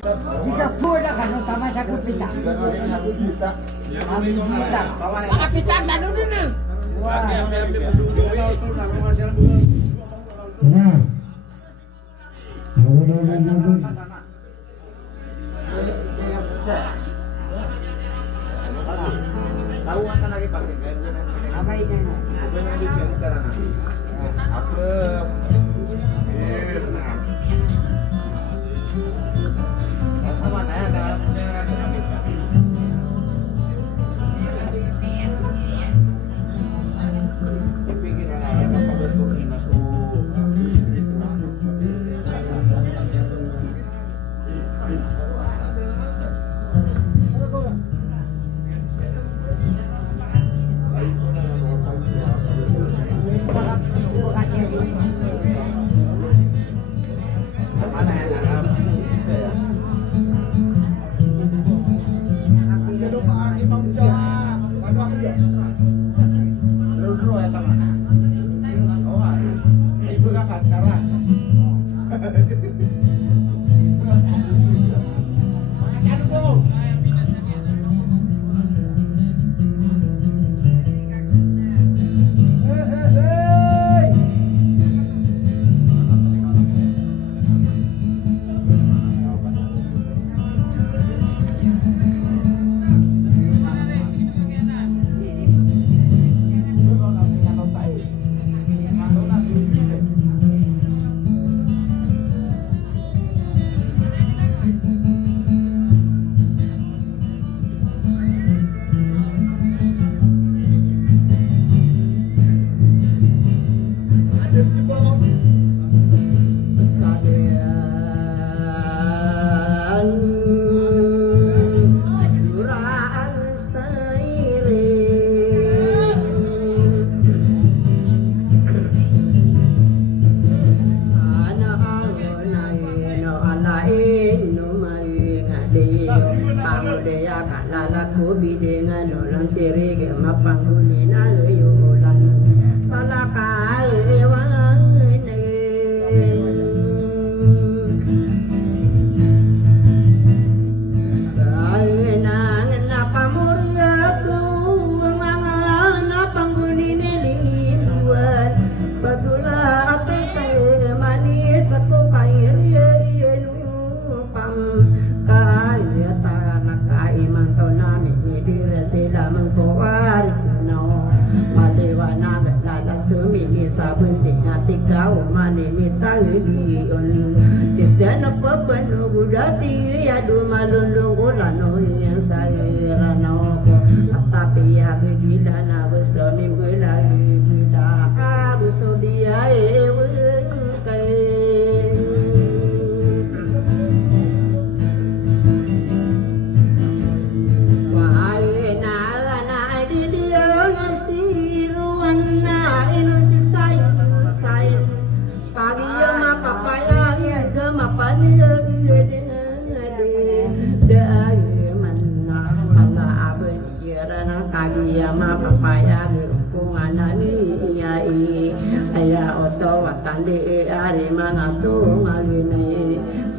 Jika pula kan utama sa kupita. Kapitan tadi dulu. Wah. Tahuan kan lagi pakai Apa ini? bukan yang dicerita nanti. Apa? Sama naya dalamnya ada kita. Dipikir naya apa bentuk ini masuk. Mana ya? Bisa ya. Jangan lupa Imam Jah. Waduh aku dia. Dulu ya sama. Oh, ibu kakak karas. Makan dulu.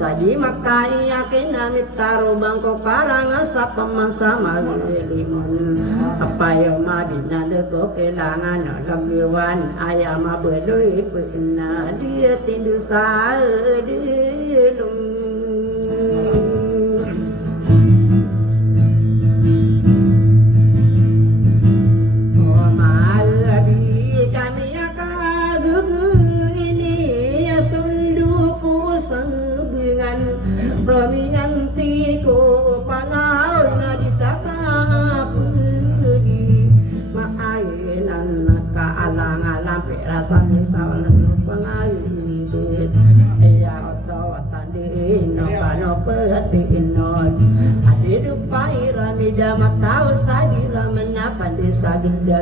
Saji makai yakin amit taro bangko karang sa pamasama limun apa yang madina deko kelangan lagyawan ayam bedoy pena dia tindu sa dilum Promianti ko panaw na ditakap Maayinan nakaalang-alang perasan sa walang pangayibit Iya otawatan diin no panopetin non Adidupay ramida mataw sa dila menapan di sa ginda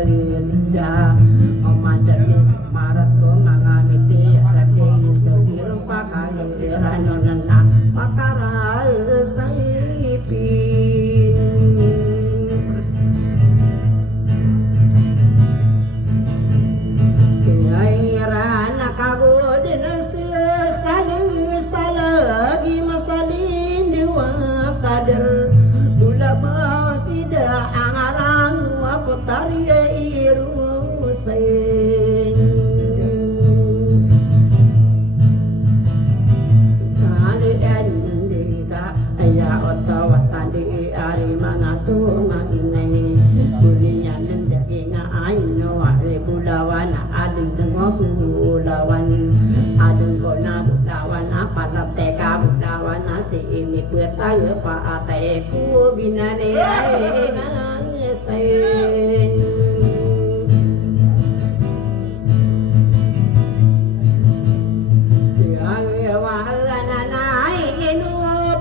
Omadari marat ko mangamiti Rating sa dirupa kailiran nonan na Makaral sa ipin Kairan nakagod na sa salagi masalin tayo pa atay ko binanay ngasay wala nanay inu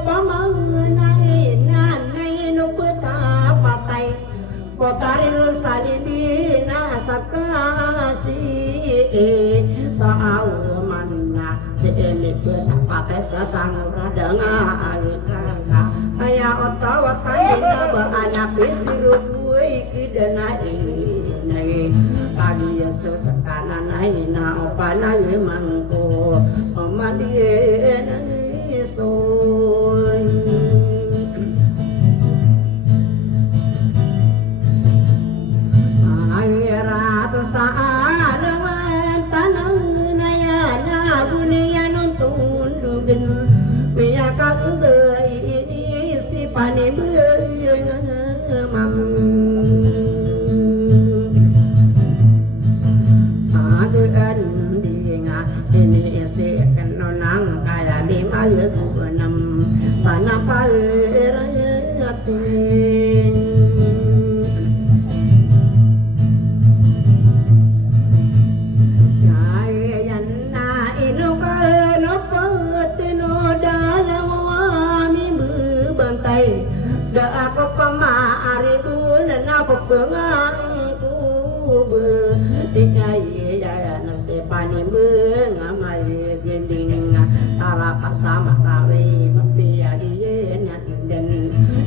pamanay nanay inu patay potarin salibina sakasi taaw manna si elit patay sa sangra dengar aya otawa kaina ba anak isiruy kidana ini pagi yesus kanan na opana mangko omandien soy ayat saalaman tanang naya nagunian untun dugen biya kagay ini si panibuyang mam agan dinga ini si kenonang kaya lima enam panaparayatin kayan na inukan opatino dalam wami bebantai da ako pamaari bulan ako pengangku Dikaya nasi panimbe ngamai gending tara pasama kawe mapia iyen dan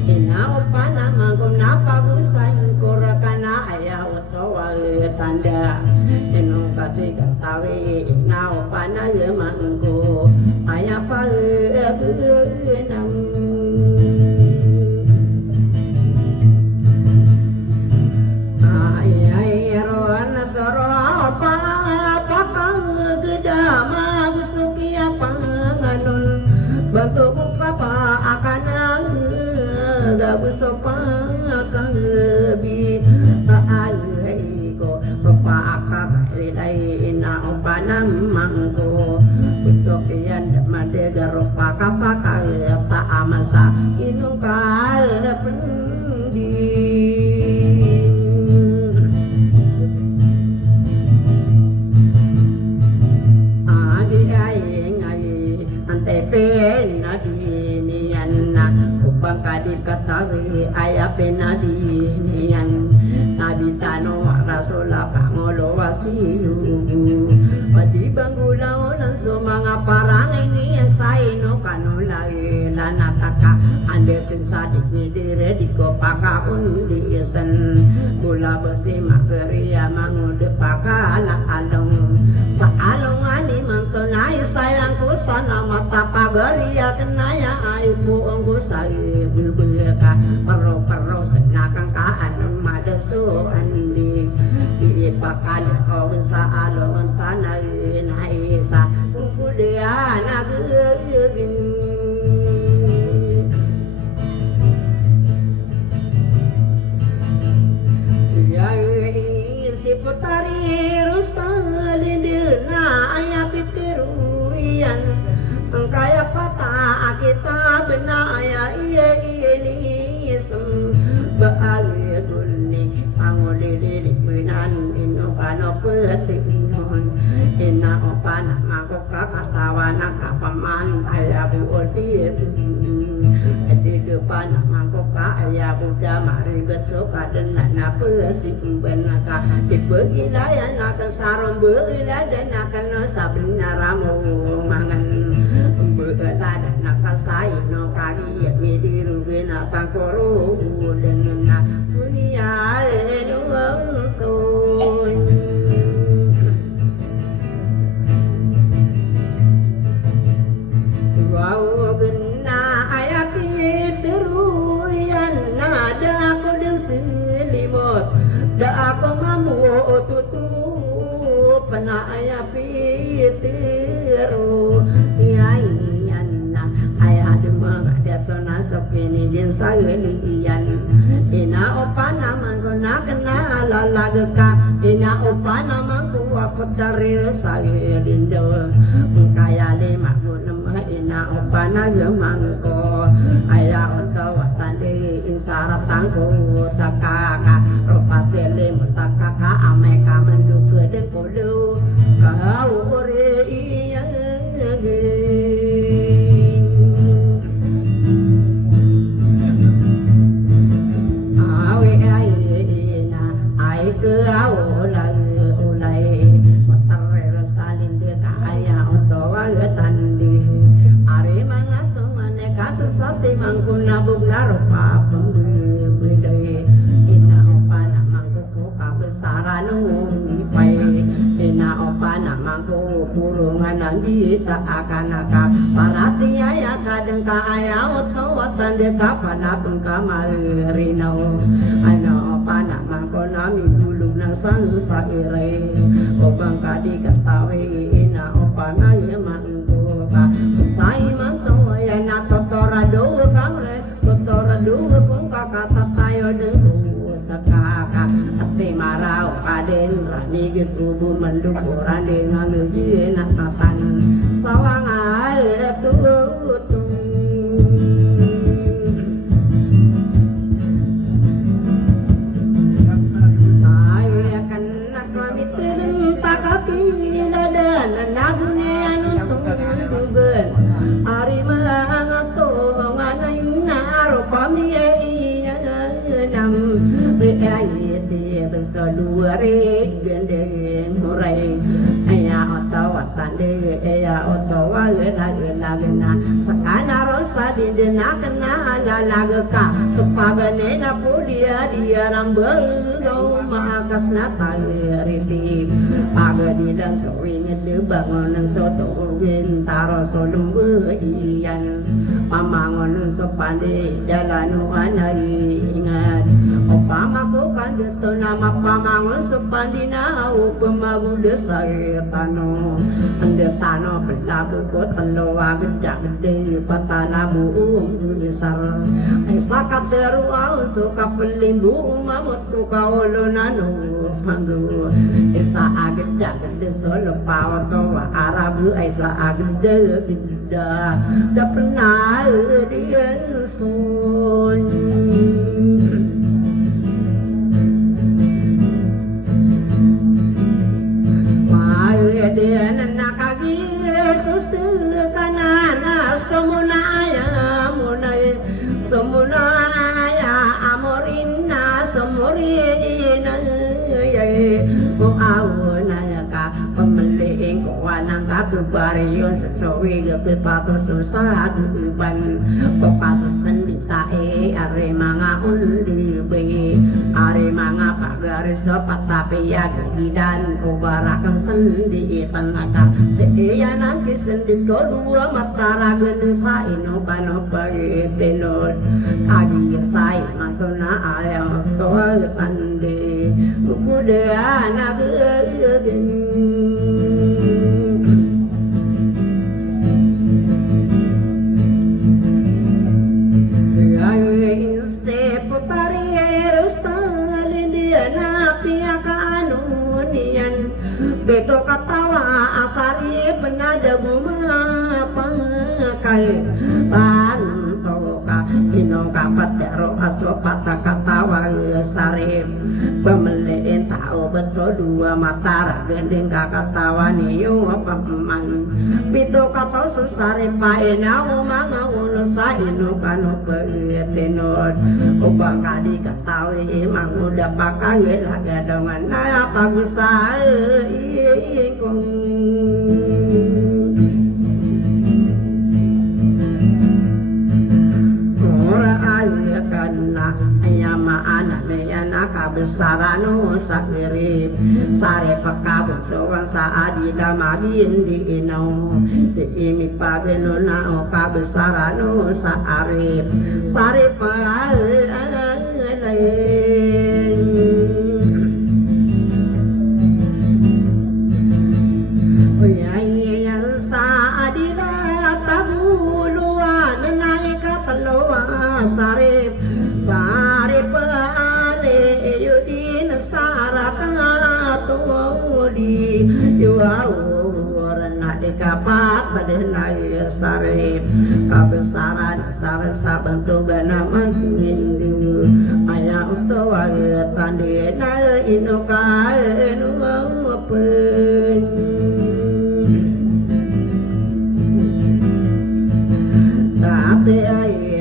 inau panama kum napa busan korakana aya utawa tanda enu kati katawe inau panaya mangko aya pa nam bantu papa akan gabu sopan akan lebih ai ko papa akan relai na opanam mangko besok yan made garopa kapaka ta amasa inung kal pendi pena dinian upang kadit katawi aya pena dinian nabi tano rasola pangulo wasiyu padi banggulaw ng sumanga parang ini saino kanulay lanataka andesin sadik ni dire di ko pakaun diisen gula besi makeriya mangude pakala along sa along ani mantunay sayangku sana mata pagariya kenaya ayu buong sayu bubeka paro senakang kaan madaso andi ipakan o sa along tanay naisa kukudian agugin si putari rustalin na ayah pikiruyan kaya pata kita benaya iya ni sem bahagia dulni angolili pinan ino kano petinon ina opana mako kakatawa nakapaman ayah buoti di depan mangko kaya buda mari besok aden na pesi benaka dibagi layan nak sarong beula dan nak sabnya ramu mangan beula dan nak sai no kali mi diru na tangkoro dan na dunia nuang ton wow da ako ngamu tutup na aya pitiro iyan na aya dumag dato na sa pinidin sa iliyan ina opa naman ko na kanalalag ka ina opa naman ko ako darir sa ilindo kaya lima ko naman ina opa na yamang ko ay mangku sakaka rupa selim takaka ameka menduku dekulu kau ore iya awe aina ai ke au ulai matar salin de kaya otowa tandi are mangato maneka sesate mangku nabung narupa pembedai ina opana mangku kabesaran pai ina opana mangku kurungan nanti tak akan paratia ya kadang kaya otowa tandi kapana pengkamarino ana opana mangku nami bulung nang sansa ire obang kadi katawe ina opana ya mangku sai manto ya na totorado kaure totorado kung kakata tayo dengku sakaka ate marau kaden rani gitu bu mendukuran dengan ngeji nak natan sawang ae tutung ae akan nak mamitin takaki ladan nabune anu tuben ari mangato nganai naro pamiye nam beaite besaluare gendeng murai aya otawa tande aya otawa lena sakana rosa didena kena lalagka supagane na pudia dia rambeu makasna tairiti pagadi dan sewing de bangun soto gentaro solum iyan pamangon sopande jalanu anai ingat opama ko kandeto nama pamangon sopandina upamagu desaytano ande tano pelabu ko telo agak gede patanamu besar ai sakateru au suka pelimbu mamut kaolo nanu mangu esa agak gede solo pawa ko arabu ai sa agak gede da pernah dia son dia nakagi susu kanana semuna ya amorina semurina ya mo awona ya ka pemeliing kawanang kabariyon sesuwi ke patur susah ban papasen ditae are mga undi be are mga pagaris patapi ya gidan ubarakan sendi tanaka seya nangki sendi kedua matara gendeng sa ino kano pagi tenor agi sai mantona aya toa pande kude anak geng beto katawa asari penada buma pakai pantoka inong kapat dero aswapata katawa sarip pemeliin tau beto dua mata gendeng kakatawa niyo paman beto katawa susari paena umanga unusa ino kano petenor ubang kadi katawi emang udah pakai lagadongan na pagusai ora ayah kana ayama anak ayana kabesarano sakirip sare pakabon sowan saadi damagin di inaw di imi pagano na kabesarano saarip sare sarip sarip ale yudin sarakatuli yuwarna ikapat badenai sarip kabesaran sarip sabantu gana magindu tua tande na inoka enu pen tate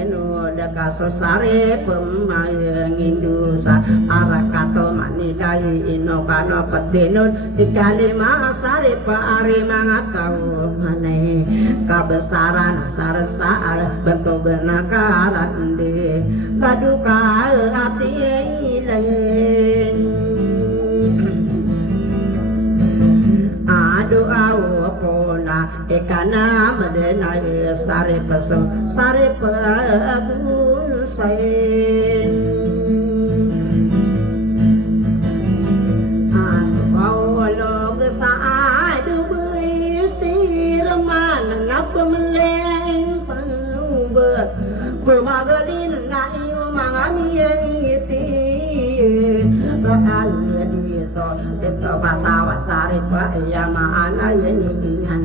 enu dakaso sare pemayang indusa arakato manidai inoka no petinun tikali sare paari mangatau mane kabesaran sarep saar bentuk genakaran de kaduka hati lain adu au pona ekana medena sare peso sare pabun sain asbau lo gesaadu beisi remana napa meleng pembet bermagalin naio mangami iti bakal di so itu batawa sari pa yama ana yeningan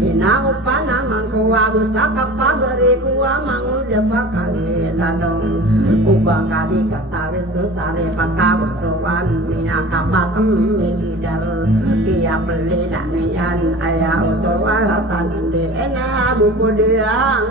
ina upana mangko wagu sakapa beri kuwa mangu depaka ladong ubang kali kata wisu sari pakabu sowan mina kapatem midal iya beli nanian ayah utowa tande ena buku diang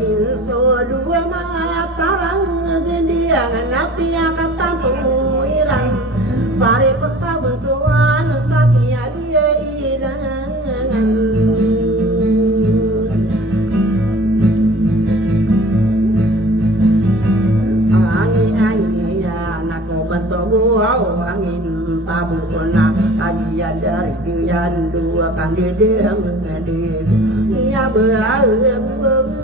inso dua matarang gendiang napi kata penguiran sari pekabun suan sakia dia ilangan angin ya nako bentogu angin tabu kona kajian dari dian dua kandidiang ngadik ya berabung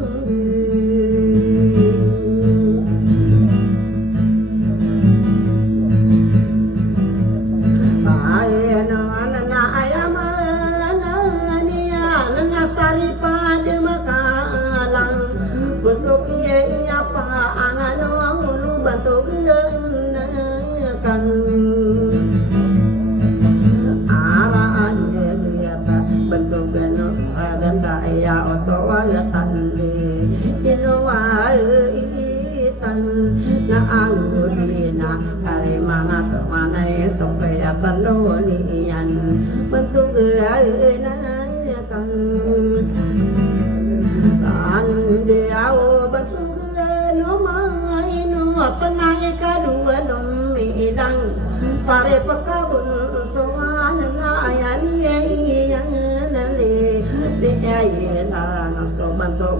sari pada makalang kusuk iya apa angano ulu bantu genakan araan dia bentuk geno agenda iya oto wala tande inuwa itan na angulina kare mana to manai supaya balonian bentuk gena kan diau betul no mainu tenang kadua lumilang sare pekabun soan ngayan yang nali dia ina so bantu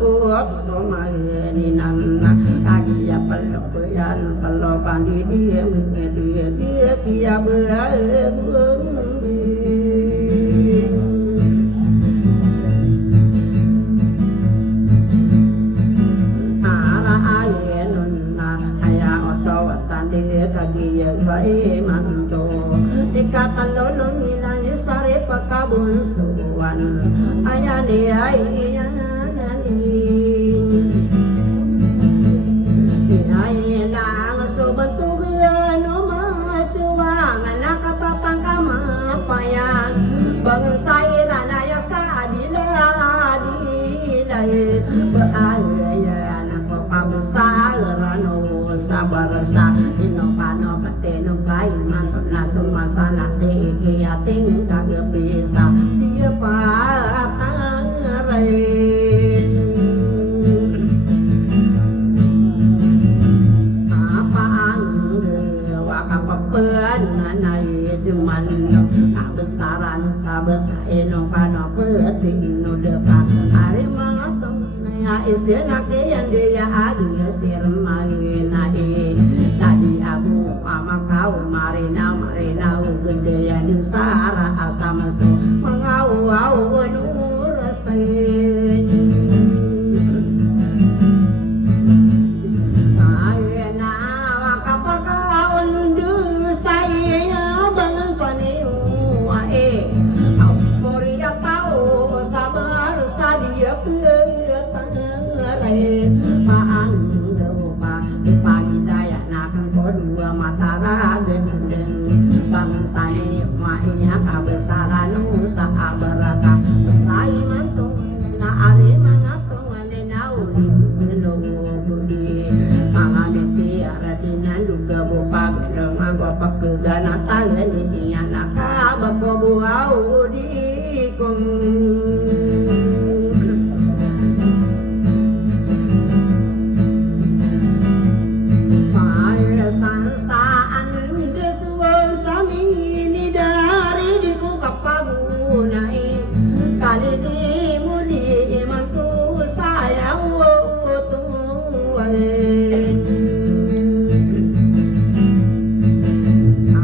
no maini nan agia peloyan pelokan dia dia berabung kagia sai manto ikatan lolo nilai sare pakabun suwan ayane ayani ayana sobantu no masuwang nakatatang kamapayan bangsa irana ya sadila dilai baaya pabesar rano sabar sa inopano pateno kai manto na sumasa na sige ating kagabisa dia patangare apa ang wakapapan nanay duman kabesaran sabesa inopano patino depa ari mga ya isena ke yang dia adu ya sirmagina tadi abu amakau marina gede yang sara asam so mengau nur sain ayana wakapaka undu saya bangsani wae auria tau sabar sadia paang lupa ipagidaya nakang kodua matara gendeng bangsa ni mahnya kabesaran nusa abaraka mangko pekegana tangeni anaka bako buau dikum sansaan desuang sami ni dari diku kapagunai kali di mudi mantu sayang tuan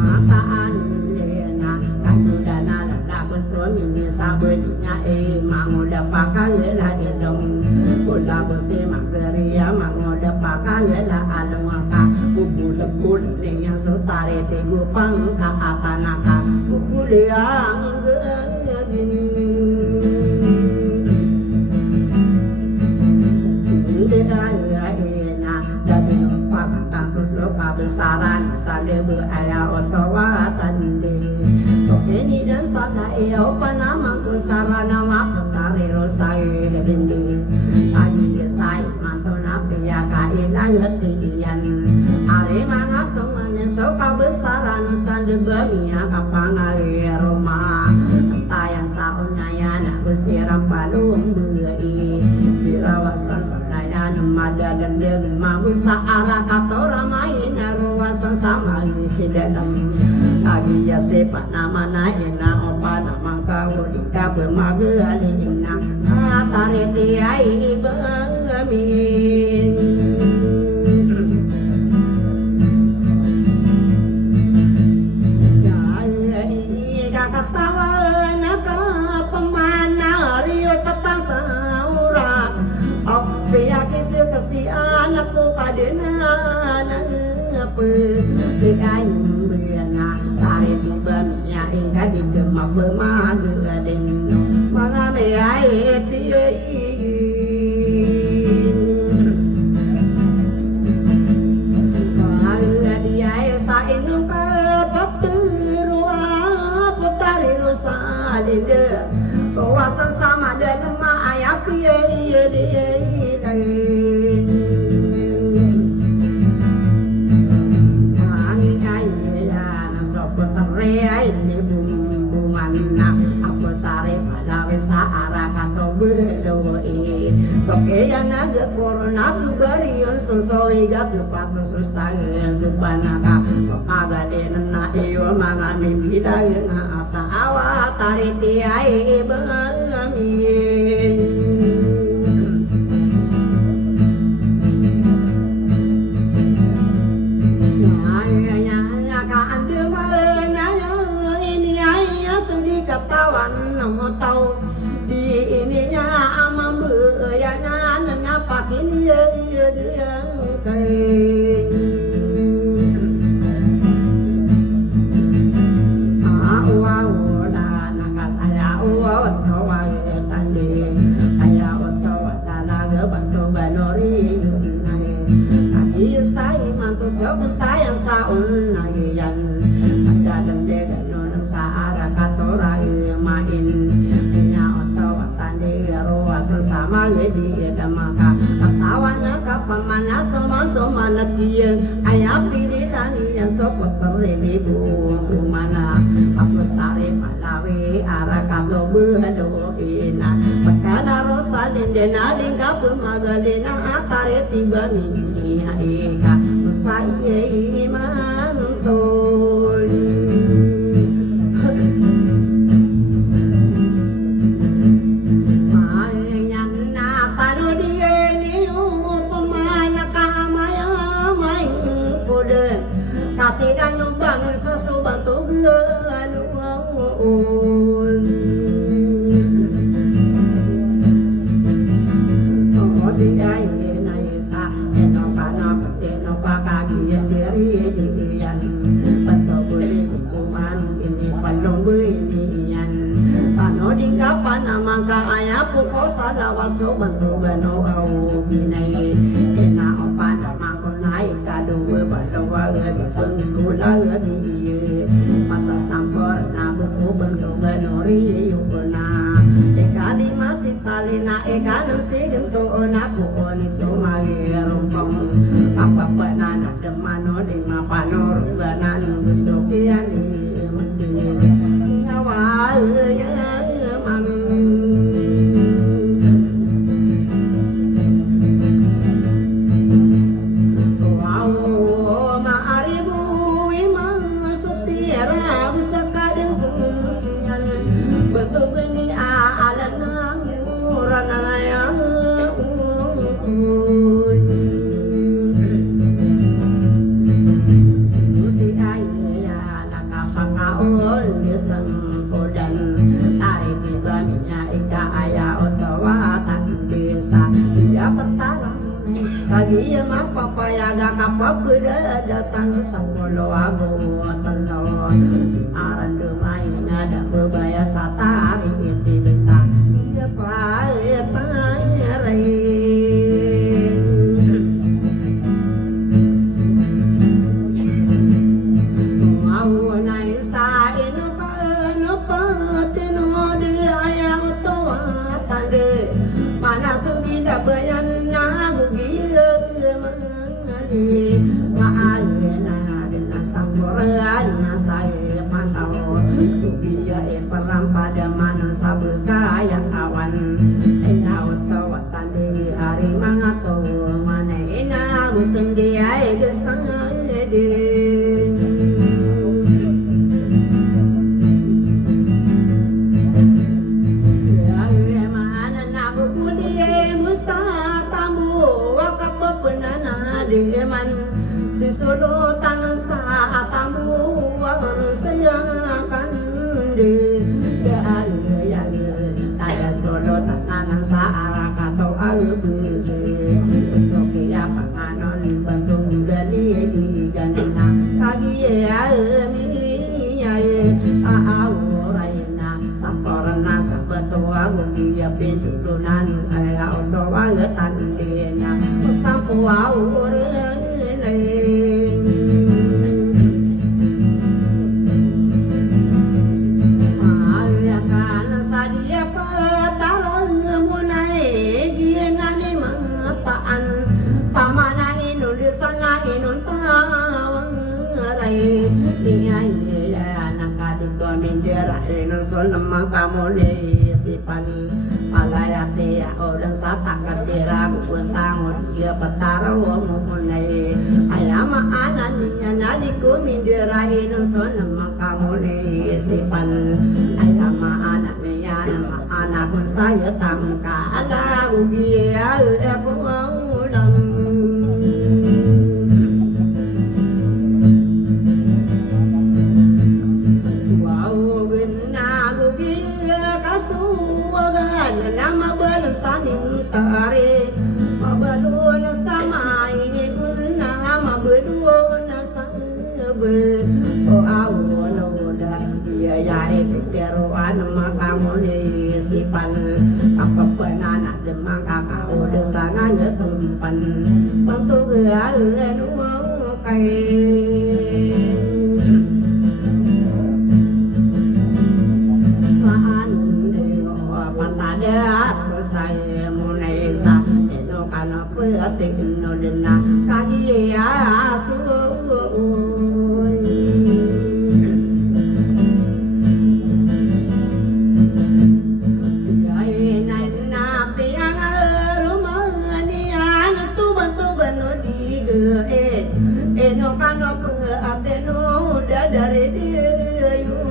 ataan dena kandudana laku suami ni sabenya mangoda pakal lagi dong kula bose mageria mangoda pakal la alungaka bubul yang sutare tebu pangka atanaka bubul yang gini na dari pakka kusloka besaran salebu aya otawa tande so ini dan sana iyo panamang kusarana maputare rosai hedindi adi sai mantona piya kaila ngetian are mangatong soka besaran sande bamia kapangai roma tayang saunayana gusti rampalung beui dirawasan sadayana mada dan deung magusa arah katora main rawasan sama di dalam agi ya sepat nama naina opa nama kau dika bermagalina atare tiai bamin anakku kadena apa sekai berana tarik bamnya ingat di demak bermagen mengame air dia sainu kapterua putari rusalinde kawasan sama dengan ayah piye dia ini bumbungan aku sare pada wesa arah kato berdoi sokeyan naga corona barion sosoi gak kepat susah kebanaka maga denena iyo maga mimita ngata awa tariti ai bangamin katawan mau tahu di ininya amam beuyana ngapa kini dia kain awawala nakas aya awat awal tandi aya awat tanaga bantu banori nai sai mantu sebutayang saun nagian ada dendega saara katora main ina otawa tande roa sesama ledi damaka tawana kapamana sama nakia aya pilihani yang sopot terlebu rumana apa sare malawi ara kato bedo ina sekada rosa dendena dingka pemagalina atare tibani ika usai iman tol kasih dan numbang sesuatu bantu geluan oh dia ini sa enopana petenopa kaki diri dian bantu beli hukuman ini palung belian tano dingkapan namangka ayah pukul salah waso bantu gano au binai ena opana naik kado berbawa gula di masa sampor nabuku bentuk benori yukuna ekali masih talina ekanu sigem to onaku onito magi rumpong apa penana demano di mapanor banan paya ga kapapeda datang sangolo ago telon aran demai nada bebaya satari inti besar dia paya pare bayan na bugiyo mangani maalena na samboran na saya pantau bugiyo perampada manon sabukaya kawan enau tawatan di hari mangato mana ena musendi ai gesangde man si sulutan sa tamu sayangan de ya ada sulutan sa arakato albu sokia panganon bantung dari di ganina kagi ya mi ya auraina samporna sabatua gugia pintunan aya odowa tandenya sampo kamu sipan palayati orang satak katira buantangon dia petara womunai ayama ananinya nadiku mindirain sonama kamu sipan ayama anaknya nama anakku saya tangka ala ubia aku ulang nama belsaning tare mabalun sama ini guna nama belun sabe o awolo da dia ya keruan makamu ni sipan apa penana demang kakak udah sangat tempan bantu gua kai saya mulai sa eno kana pete no dena kagi asu ai na piang rumani an subantu bano dige eno kana pete no dadare dia yu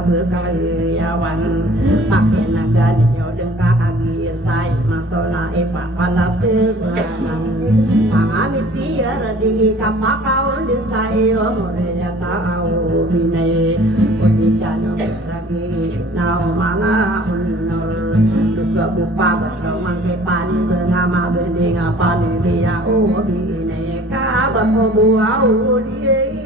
berkayawan pakai naga nyo dengka agi sai matola palap tebanan pangami tiara di kapakaw desai omorenya tau binay odikano lagi nau mga unol duga bupagat romang ke pani bernama bening pani dia binay kabako buau die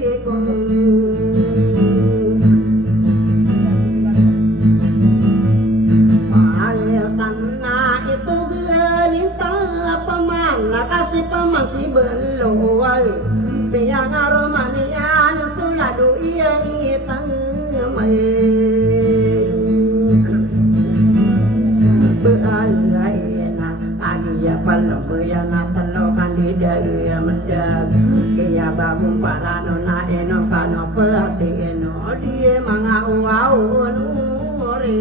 kasih masih berluai biang aromanian suladu iya itang mai beayana adia palo beana talo kandidaya mendag kia babung parano na eno kano peati eno die manga uau nuri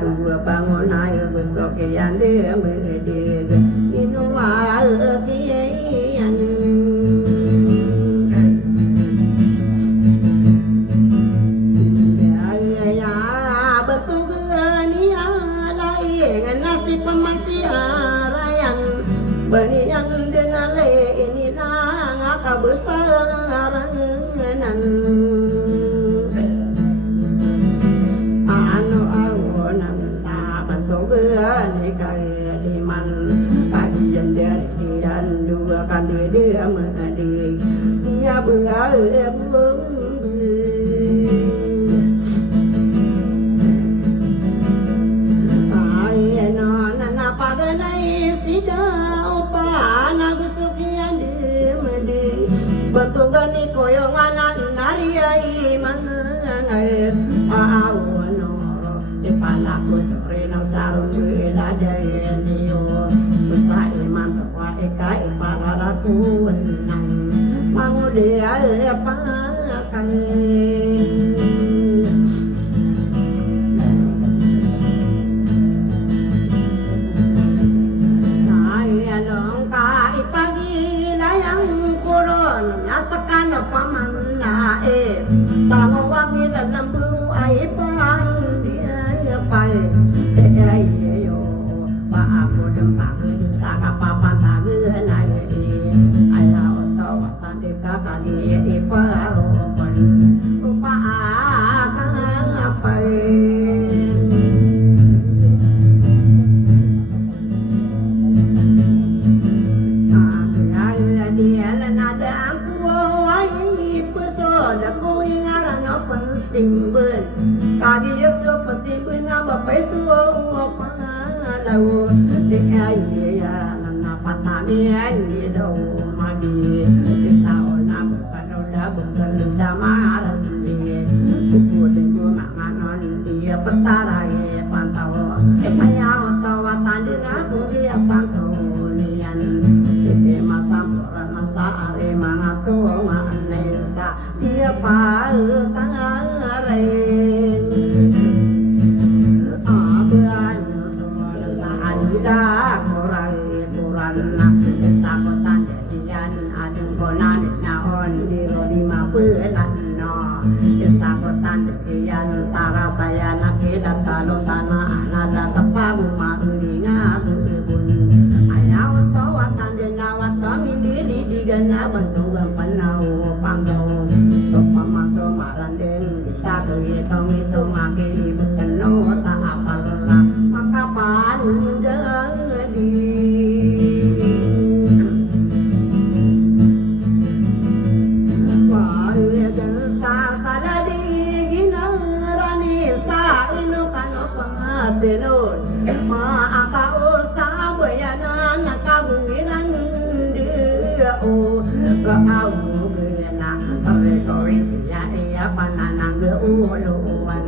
dua bangun air besok yang dia berdiri inuwa kian ya betul ni lain nasi pemasi arayan berian dengan le ini nang kebesaran liman kajian dari dan dua kali dia mengadik dia berabung ayana nana paganai sida opa nagusukian demede batugani koyonganan nariai manangai aawano palaku sore nang sarung bela jaya niyo usai mantuk wa eka ipalaraku wenang mangu dia pakai saya dong kai pagi layang kurun nyasakan pamana tango wa mila nambu ai pan pai ai yo ba aku dempak saka papan tagi nai ai lao to watan de kali iparo pan rupa pai dia nada aku ai pesona ko ingara no pensimbun kadi yeso pensimbun nama pesuo palau de ai ya nana patani ai do magi sao na panoda bukan sama dia kupu de manganon dia petarai pantau ayah tawatan aku dia pantau nian sepe masam rasa are mangato manesa dia pa tangare aban semua sahaja koran sakotan dian adung konan naon diro lima bulan no sakotan dian tara saya nakida kalau tanah nada tepagu maruninga bun ayau tawatan denawat kami diri digana bentugang panau panggau sopa maso marandeng tak hitung itu maki bekeno tak apal maka pandang di salah di ginarani sa ino kano pangatilon maaka usa bayana nakabungiran dia o kau gena rekoi sia ia pananang geuluan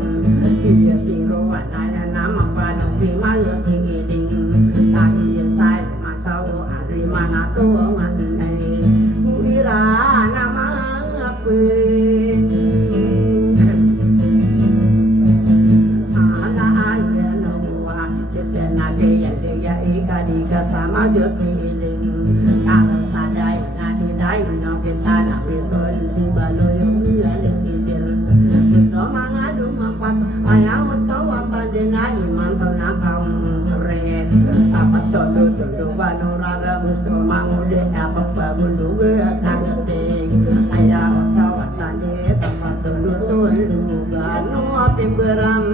dia siroan ada nama panu bimal ingiding tadi sai matau ari mana tuangan nei uira nama apa kadi kasama gekiling kalau sadai nadi dai no kita nak bisul di baloyo aling idil so mangadu mapat ayaw tawa pandena iman tanakam red apa todo todo banuraga muso mangude apa pabuluga sagate ayaw tawa tande tempat todo todo gano apimberam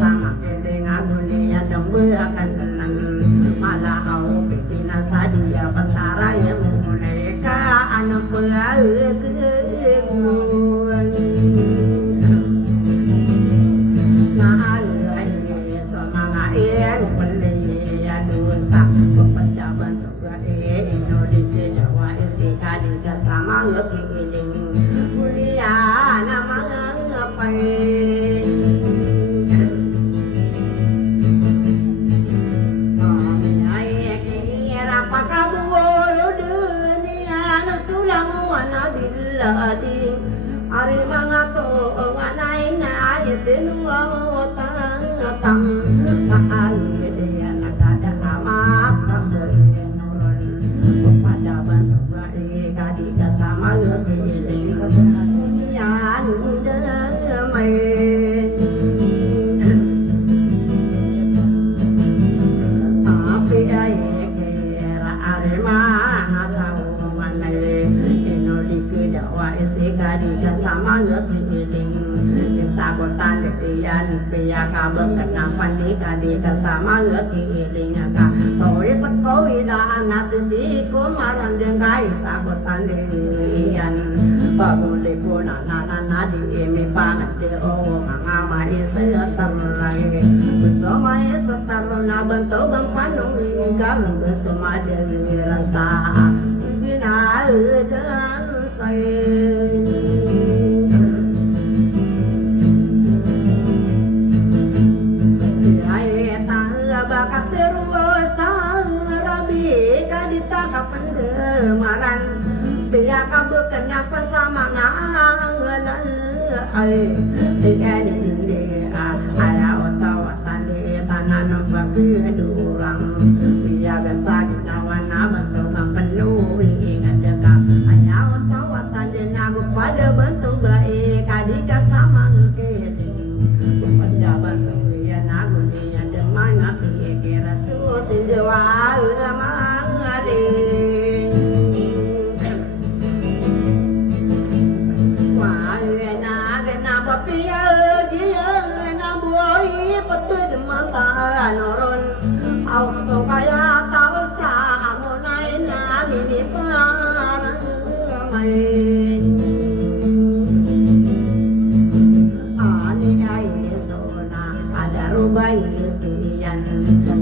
sama kelinga dunia dembel akan tenang malah kau kesina sadia pentara yang mereka anak pelaut nah ini semangat yang pelian dosa pejabat juga Indonesia Jawa isi kali sama lebih iling mulia nama ngapain ladi ari mangato wanai na isinu tang tang mahal dia nakada amak kadenoron pada bantu bari kadi kasama lebih yan damai api ai kera ari mangato wanai dawa isi kadi kasama ngekiling disabotan dekian pia kabel kenapan di kadi kasama ngekiling ka soe sekoi daan nasisi kumaran dengai sabotan dekian bagule puna nana di emi pangat de o mangama isi terlai bersama isi terlona bentuk bangpanung ingkang bersama dari rasa gina dan bakat terus rabi kadita kapendemaran pia kabut kenyang bersama ngangan ai tiga di ada otawatan di tanah nombak durang pia gasak nawana bentuk penuh ingat dekat ayah otawatan denagu pada bentuk baik kadika sama keling pada bentuk ya nagu dia demai ngati kira susin dewa mangali pia dia na buai petud mata noron aus to kaya taw sa amonai na mini par mai ani ai sona ada rubai sian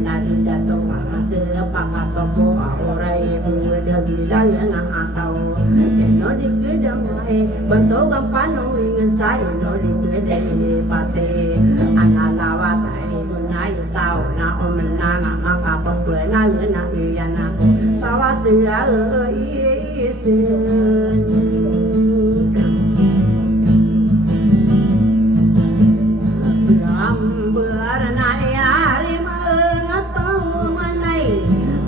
dari dato mase pakato ko orai bude bilang na atau no dikidang ai bentuk gampano ingin saya no dikidang pate analawa saya gunai sao na omenang maka pembena na iyan ako tawa siya isin lambar na yari mengatau manai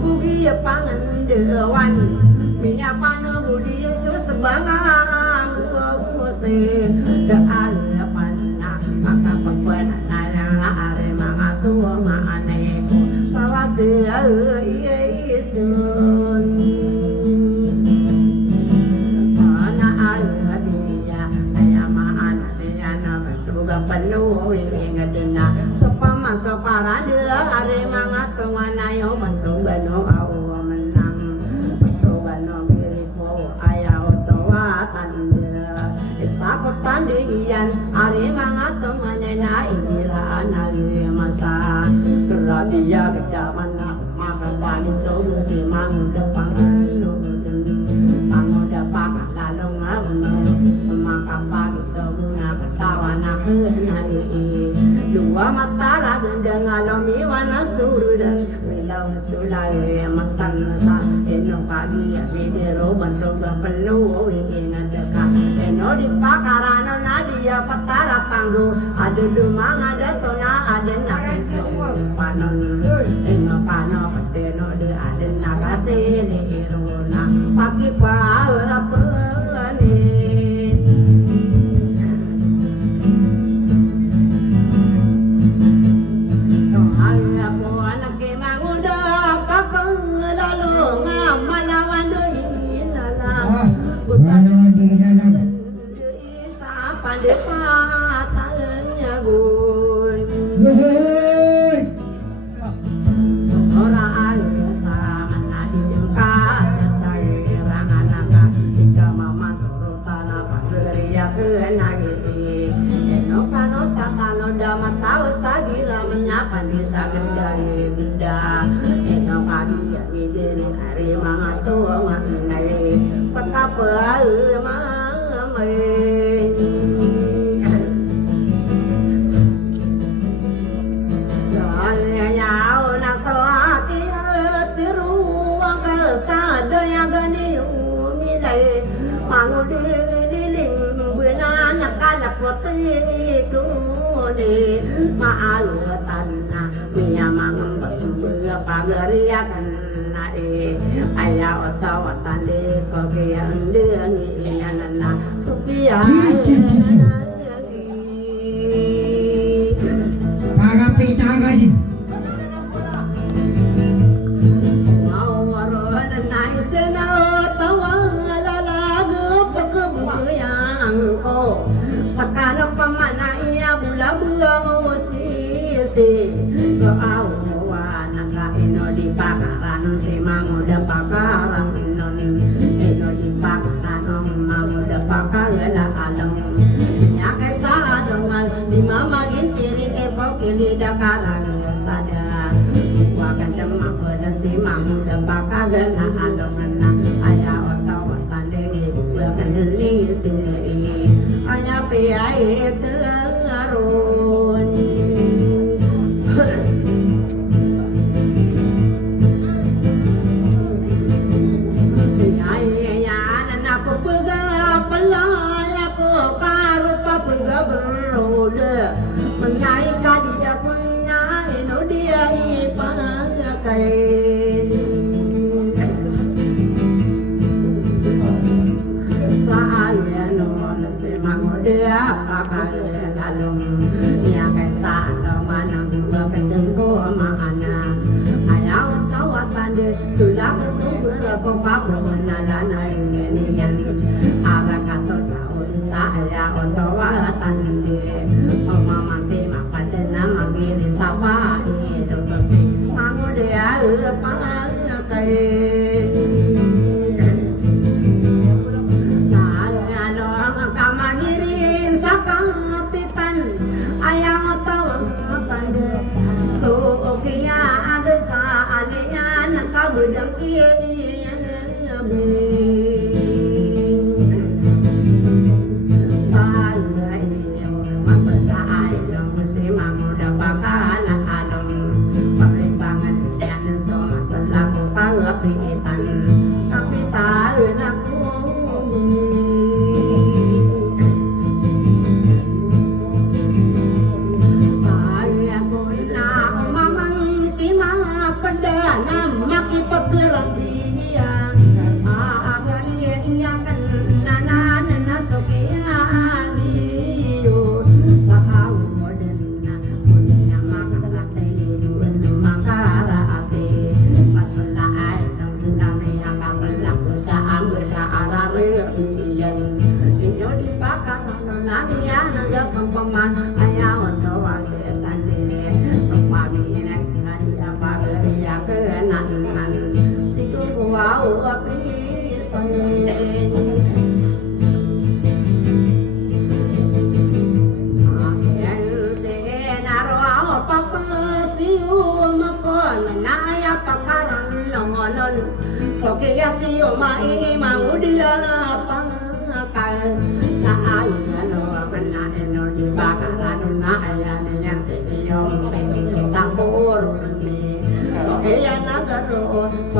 bugi pangan dewan minyak panah budi sesebangang se daan panah maka pekena are mangatu maane pawase isun ana ala dia saya maan dia na juga penuh ingatna sepama separade are mangatu manayo bentung bano au sakot tandian ari mangatong manena indira nali masa kerabia kedaman maka panito si mang depang anu mango dapak lalong maka pagito na ketawa na nali dua matara dan alami wana surudan wilau sulai matansa eno pagi ya bidero bandro penuh ingin deka eno di pakarano nadia patara panggo ada dumang ada tona ada nakese panon eno pano peteno de ada nakase ni iruna pagi paula peni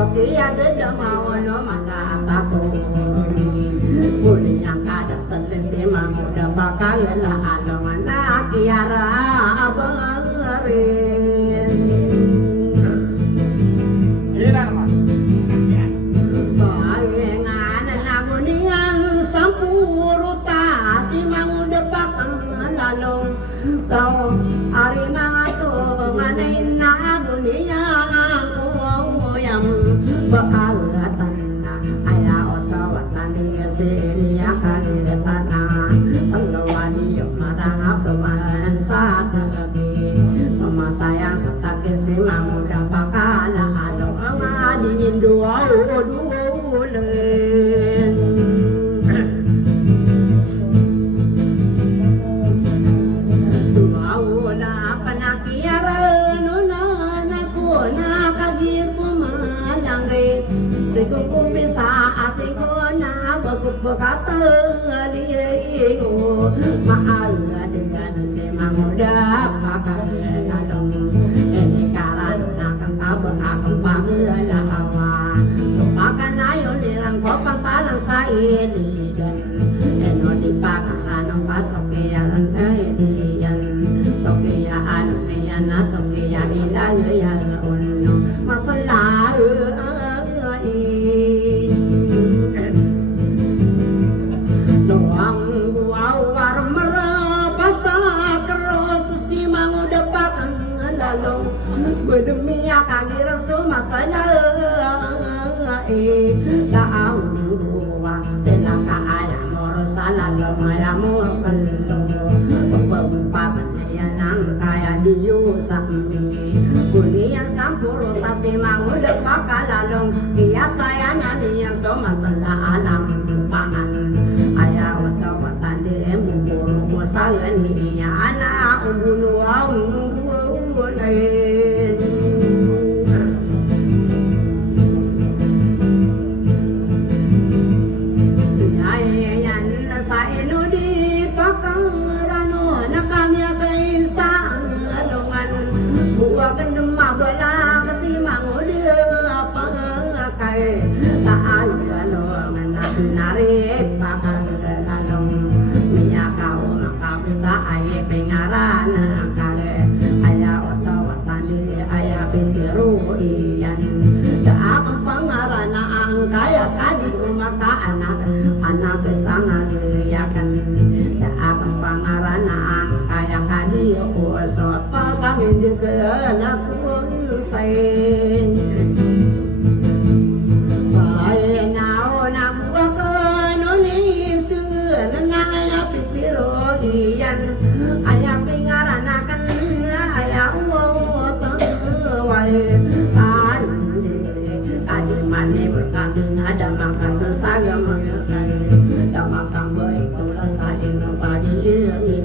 Sokia de mau no mana tako Punya kada selesi mamuda bakal la alongan kiara abarin Ina naman. Bayengan lagu niang sampuru si mamuda bakal lalong so ari mga to nganain na dunia yang beralatan ayah otawatan dia selia kali tanah pengelwani marang seman saat lagi sama saya serta kesima muda pakala alo ngadin dua dulen dua ula panakiara nuna nakuna kagiku Sekuku bisa asiko na berkata liyo mahal dengan semamuda pakal lalong ini karena kang tabang akang pangalawa supakan ayo lirang ko pangkalang sa iligan eno di pakalan ang pasokyan iligan sokyan niyan na sokyan ilayan uno masala doang buaw warmera pasak keros si mangu depak lalong bedemi akagi rasul masalah daang buang tenaka ayam morosala lomayamu kallo pagpapan yang kaya diyu sambi kuliah sampuro tasi mangu depak lalong iya saya nani yang so masalah alam pangan ayah watan dia memburu saya ni anak bunuh lain ayah saya nu di pakarano nakami kaisa alongan buat kendema bola kasi mangudia apa kai tak alalo narik pakal lalong minyak kau maka bisa ayah pengaran kare ayah otawatan ayah pintiru iyan tak pengaran ang kaya kadi maka anak kesangan yakan tak pengaran ang kaya kadi usot pakamin dikenak usain ayah pengaran akan ayah kan tadi mana berkandung ada maka sesaga mengerti tak makan baik tulasain pagi ini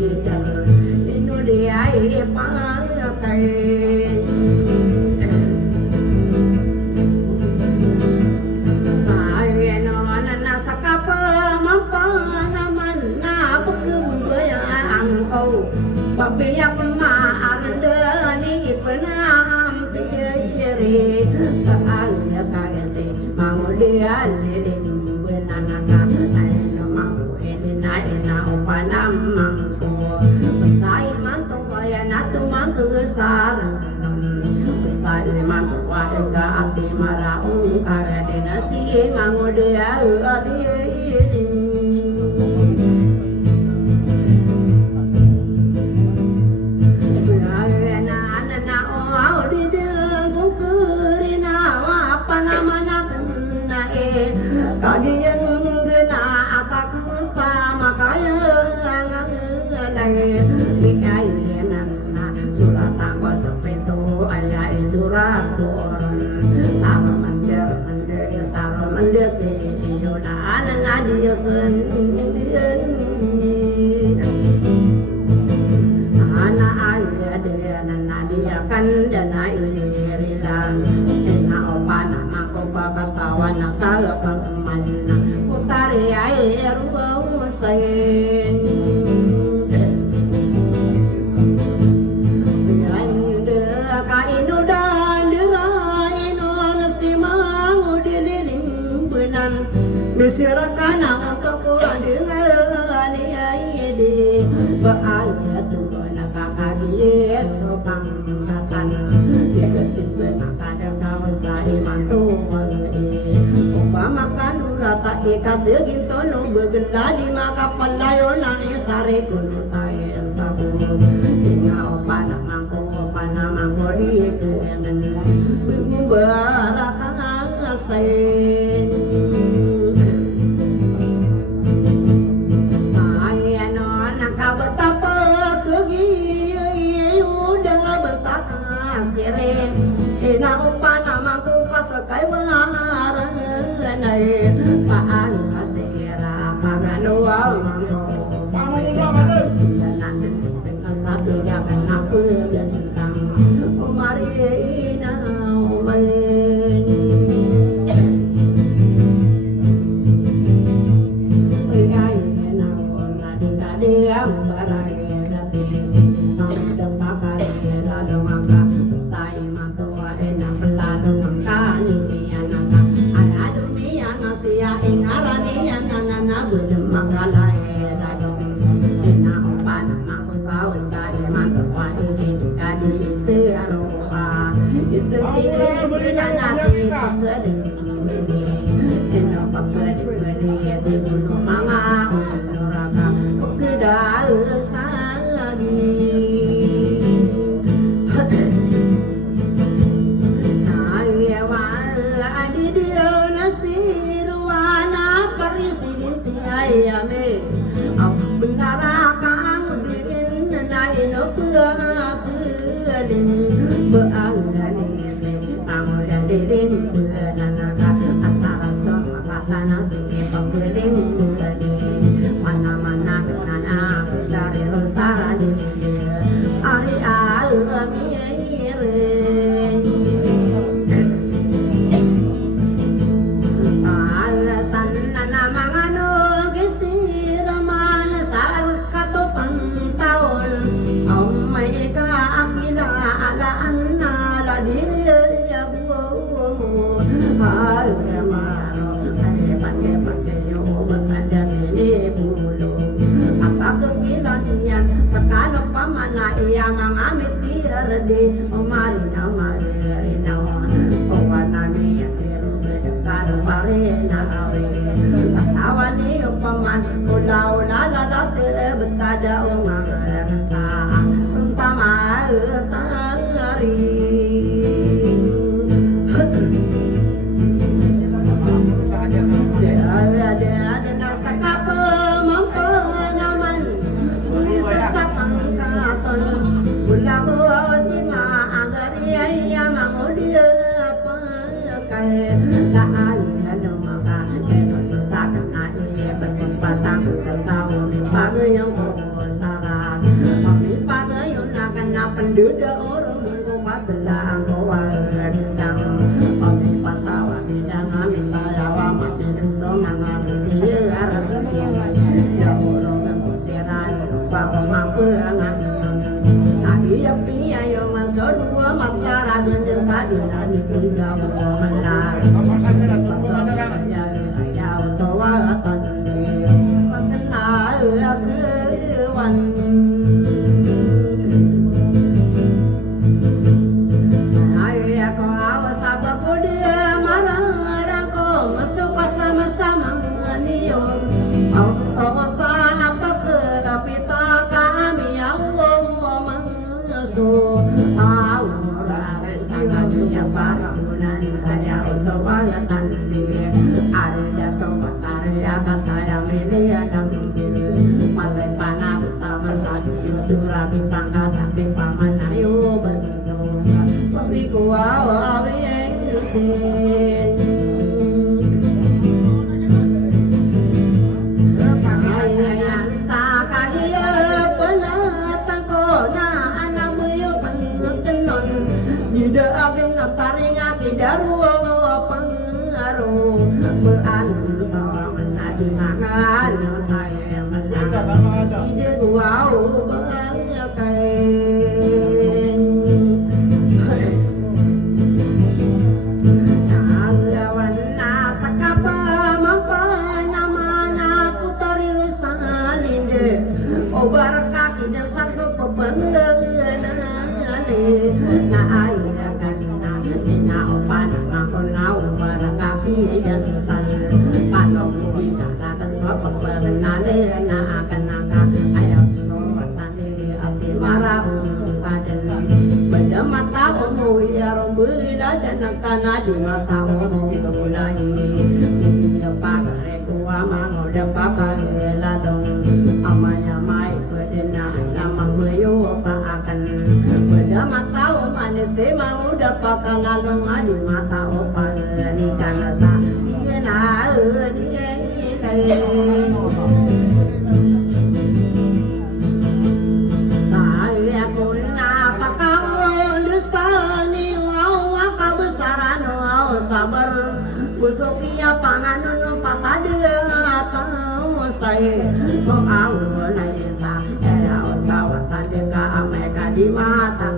dia pakai Pabiyak maaran ni penam tiri sakala kagase mangulian lilin wenanaka ayno mangu elinai na upanam mangko pasai manto kaya natu mangko besar besar manto kaya ka ati maraung kaya dinasti mangulian adilin kagi yang gena atak sama kaya ngalai dikayenan surat aku sepetu ayah surat sama mandir sama mandir yuna anan adiyeun anak ayah dia nadia kan dana irilan ena opana mako katawan nakagapang malina putari ay rubaw sayin yanda kainudan diraino nasima Sirakana untuk dengan ini berayat tuan kakak sopang katan tiba-tiba makan kau sai mantu makan rata kasih gitu nu bergeladi maka pelayon nang sare kuno tay sabu tinggal panah mangko itu yang berasa Ina upana mampu pasakai marang nai paan kasera panganua mampu nanti satu jangan aku dan tentang mari ina na aya kanina ina opan ako na barang kaki dan san panong kita na sapa pernane na kanaka ayo tani ati marau kaden benda mata omu ya rombila dan kana di mata omu kemulai ya pagare kuwa mangoda pakale ladong amanya mai pedena lamang meyo pa akan benda mata omane se mau dapat kalalong adi mata opan ni kana sa na sabar busukia panganun patade atau saya mau naisa era utawatan deka ameka di mata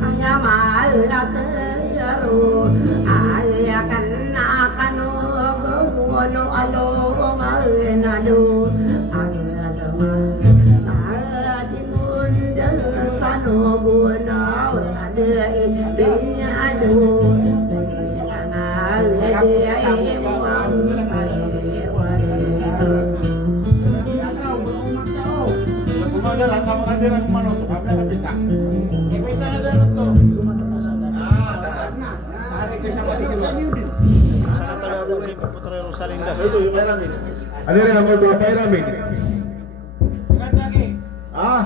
hanya mau teru ayah kena kanu gono alo nadu sanu guna usade dunia adu Ada yang mau bawa pyramid? Ah,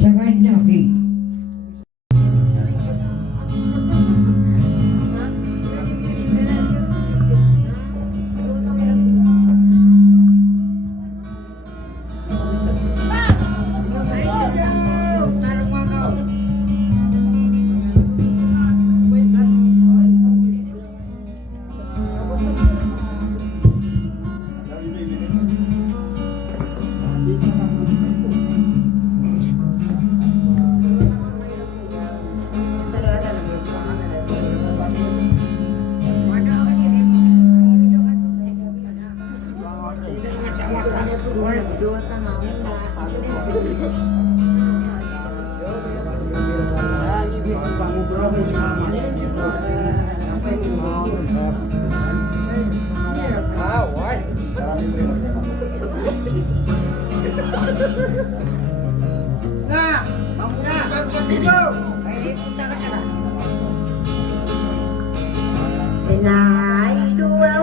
Sangat lagi. Nah, kamu dah bisa tidur. Nai dua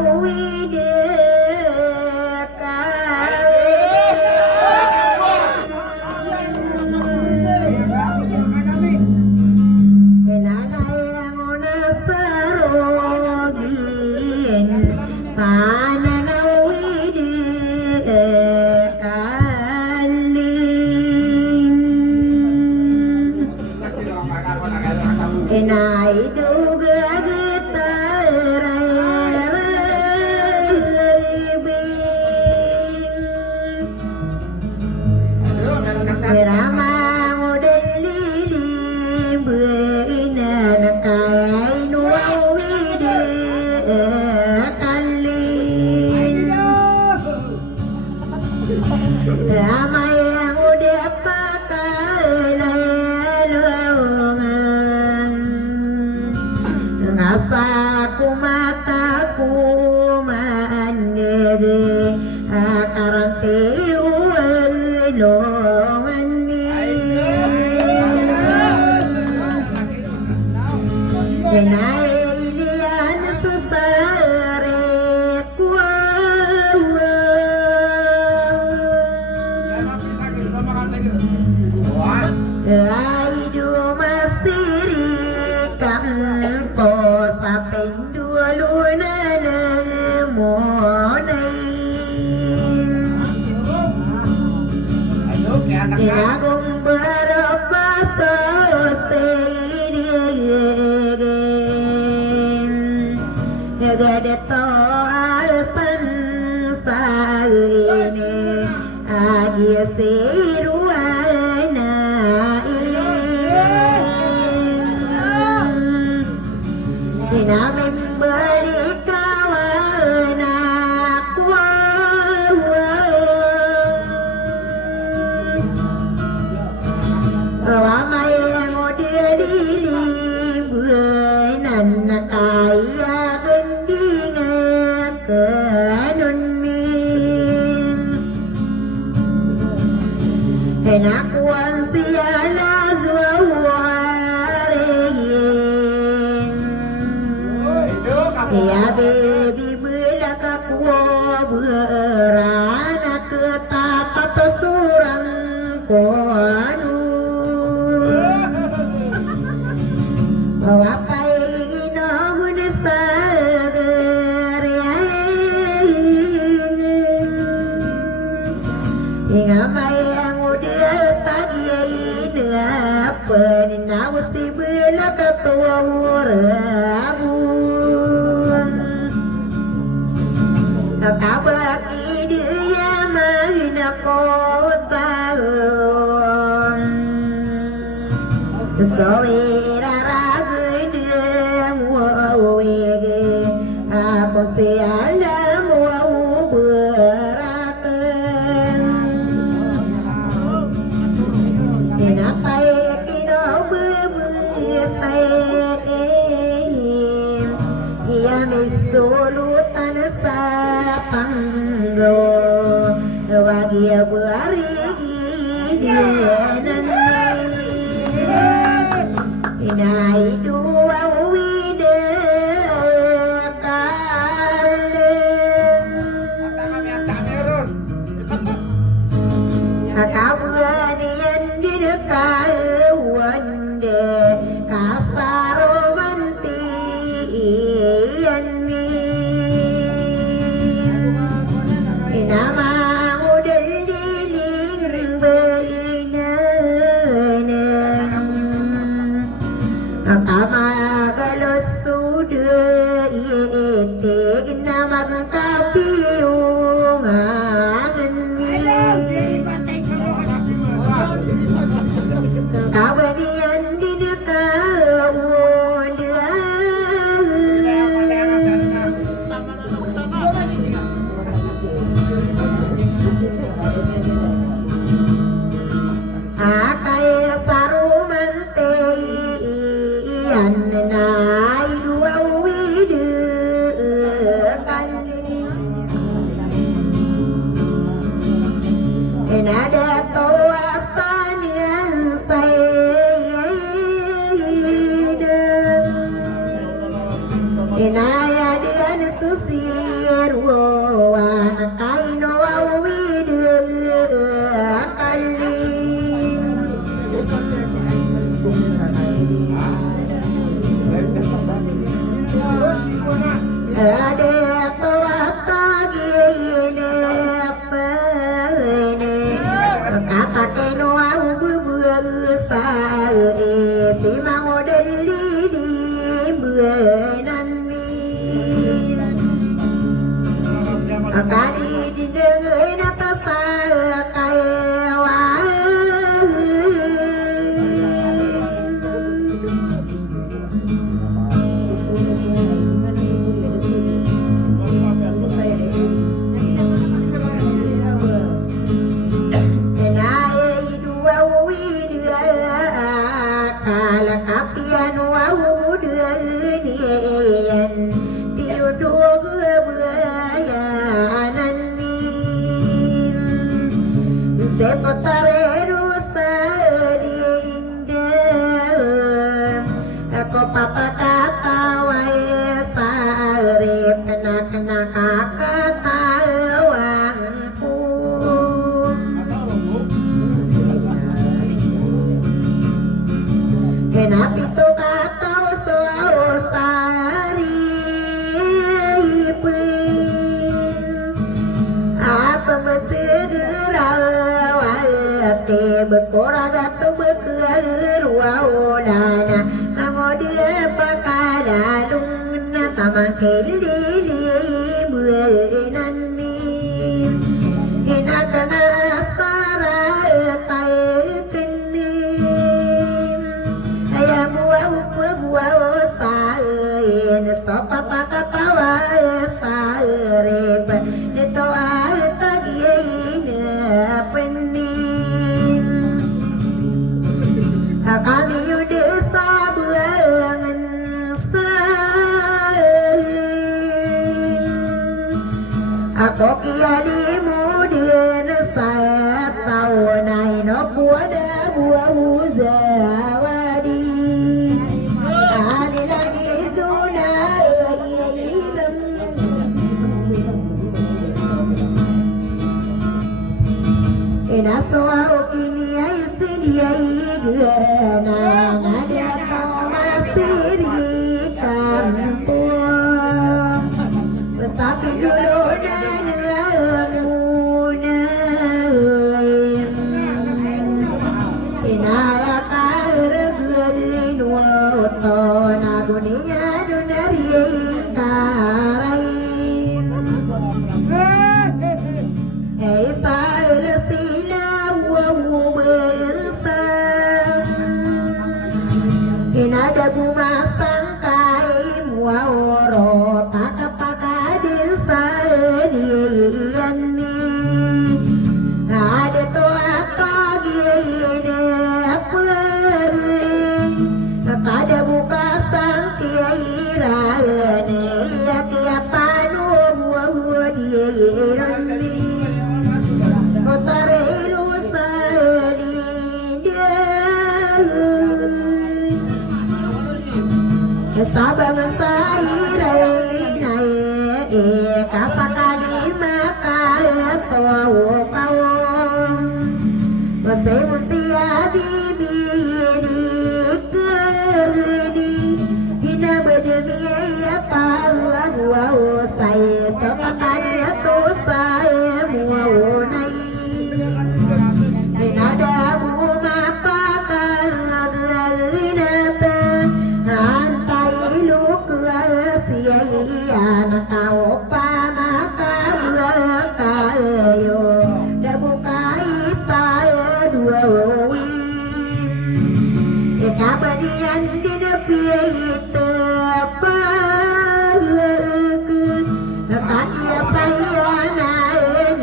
penina gusti bela ketua rabun kabaki dia maina kota soira ragu dia wawege aku sialam wawu berakan Natai kino bebestai ia misulutan sapanggo bagi berigi dienani inai dua wide kalem kabuanian di dekat wande kasaromantian ni nama model diling beinana kamagalos sudah iete nama kapiung angan Kawanian di dekat wanda Akai sarumante nai dua wide kali Enada toasan yang Inaya dia susir wan kaino awid kali ada toata gini apane kata keno au bebusa bima model di buenan Kali didengerin atas kayawan Kenai dua widya kalakapian wawudanian tiuduk bebayanan Sepotare rusa di indah Aku patah kata wae sarip kena kata wangku Kenapa itu kata ustari Apa mesti gerau bekoraga tu beker waolana angodia pakalalung na tamakeli buenani hinakana astara taekeni ayamu wa saen sopata katawa saerep neto atagiene penin kami udah sabangan aku kiali mudin saya tahu naik no kuada buah uzawadi ali lagi zuna ilam inasto aku kini istidia igana nadia Thomas diri kampung tapi dulu dan muna inaya kair to na dunia dunari karai Esa elestila wa bersa Inada bumasang kai muaoro paka desa ni Ada to atagi Kada buka sangkia irane ya kia panu muadirani Otare rusari dia Sabang sairai nai kata kalima kaya tau kau Mesti mutia bibi Saya tokaknya tu saya mau naik Ada bunga pakai nata Rantai luka sian kau pamaka kayo Dah buka itaya dua Kabadian di nepi tepat Kakia saya naik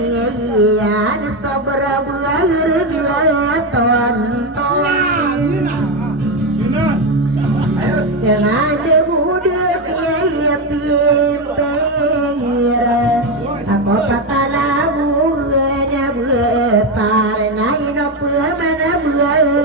Sobra buah tonton Dengan debu dekiai pimpir Aku patala buahnya besar Naik nopo mana buah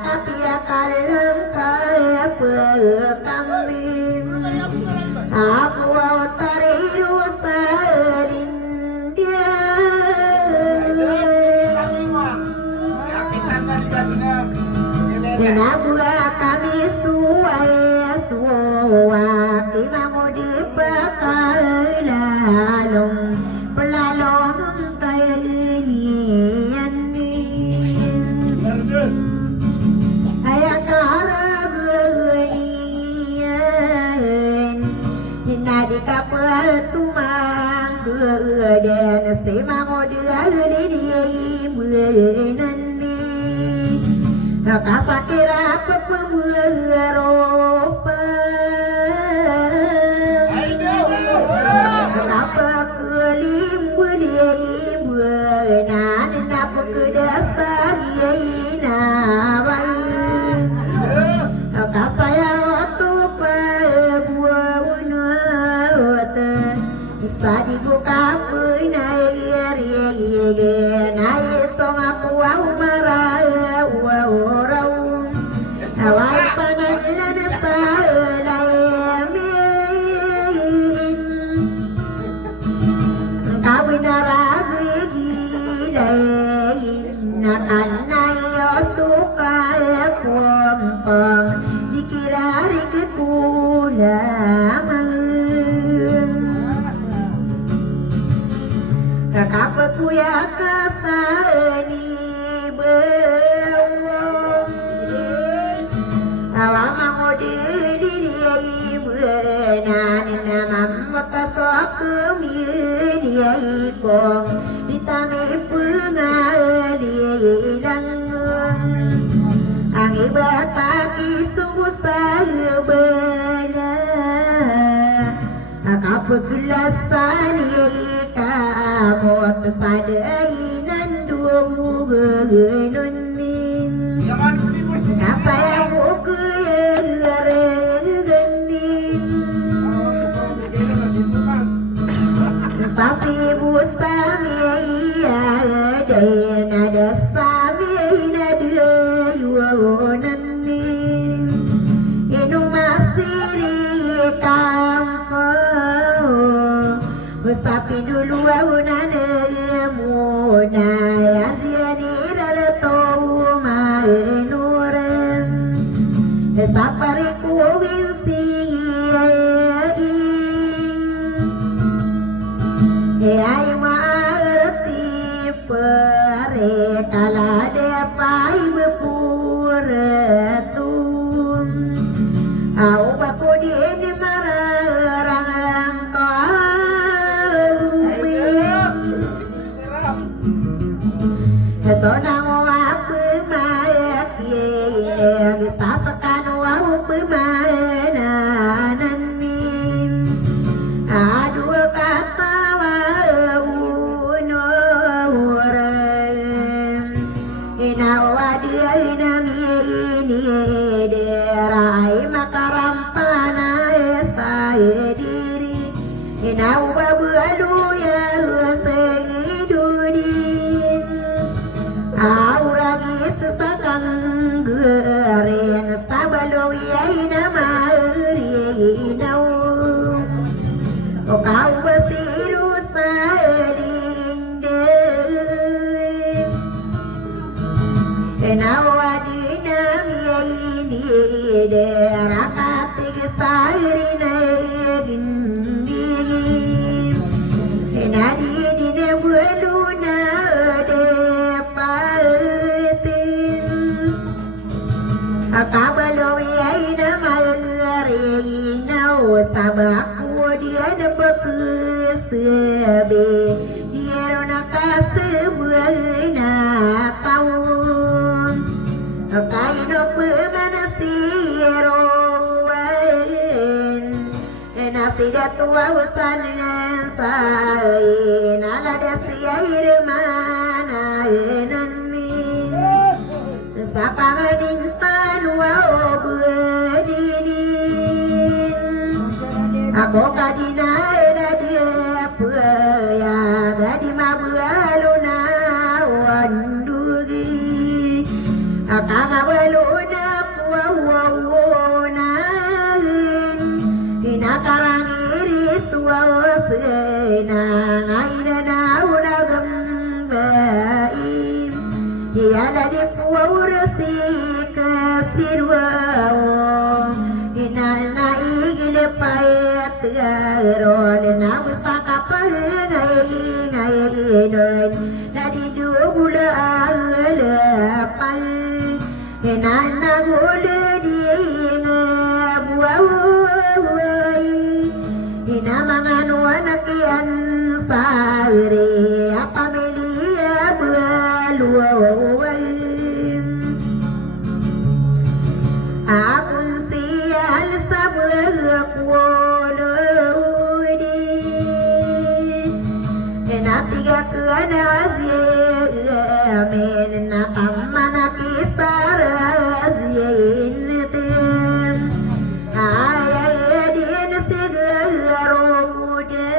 tapi akan lengkap berkambing aku terus terindia Nabua kami suwa kita mau dibakar pelalong kayak ini ayah karagenian nadi kapetumang kedan semang odeh di menani kasakira pepemueropa kenapa kelim benan kenapa kedasar yana bayi kasaya waktu gua unut sadi buka punai nai song aku marah Awal panadlan salamin Kawin naragilay Nakanay suka pumpang Dikirari kekulaman Kakapag kuya kasani Awang odiri benan namam makasok kemiri kong ditame pengali langgung bataki sungguh benar kapegelasan kamot sadainan dugununin Jangan beli bos. kasayamu keregenin Sasi bustami dan ada sami ada yuwonanin inu masiri kampung Sapi dulu awunane muna yaziani dalato mainuren sapariku winsi ai maarti pare kala de pai bepuratun au bakodi ni mararang Sonang wapu maet ye Satakan wapu maananin Aduh kata wawunuren Inawadia inami ini Derai makarampana esai diri Inawabualu ya seidudin Auragi sesakan gereng sabalowi aina maurinau Kau betiru sadingdeng Enawadina miyaini derakati sairina gindigi Enadidine buluna Kabalowi aina marinau sabaku dia nepekesebe dia rona kasebuana tahun kaino pemanasirowen nasi datua usan sai nala dasi air mana enani sapanganin tanwa berdinin Ako kadina eda dia paya gadi mabualuna wandugi Akanga baluna puawawona Inakarangiri suawasena ngaina naunagam gaim Iala di puawurasi kasirwao Inalna igile payat garon Na mustaka ngai don Nadi dua bula agalapan Inalna gule di ngabuawai Ina manganu anakian sari Apa melia baluawai Akun sial sabak wolodi Natiga keana aziamen Nakamana kisar azianetem Ayadin sigaromude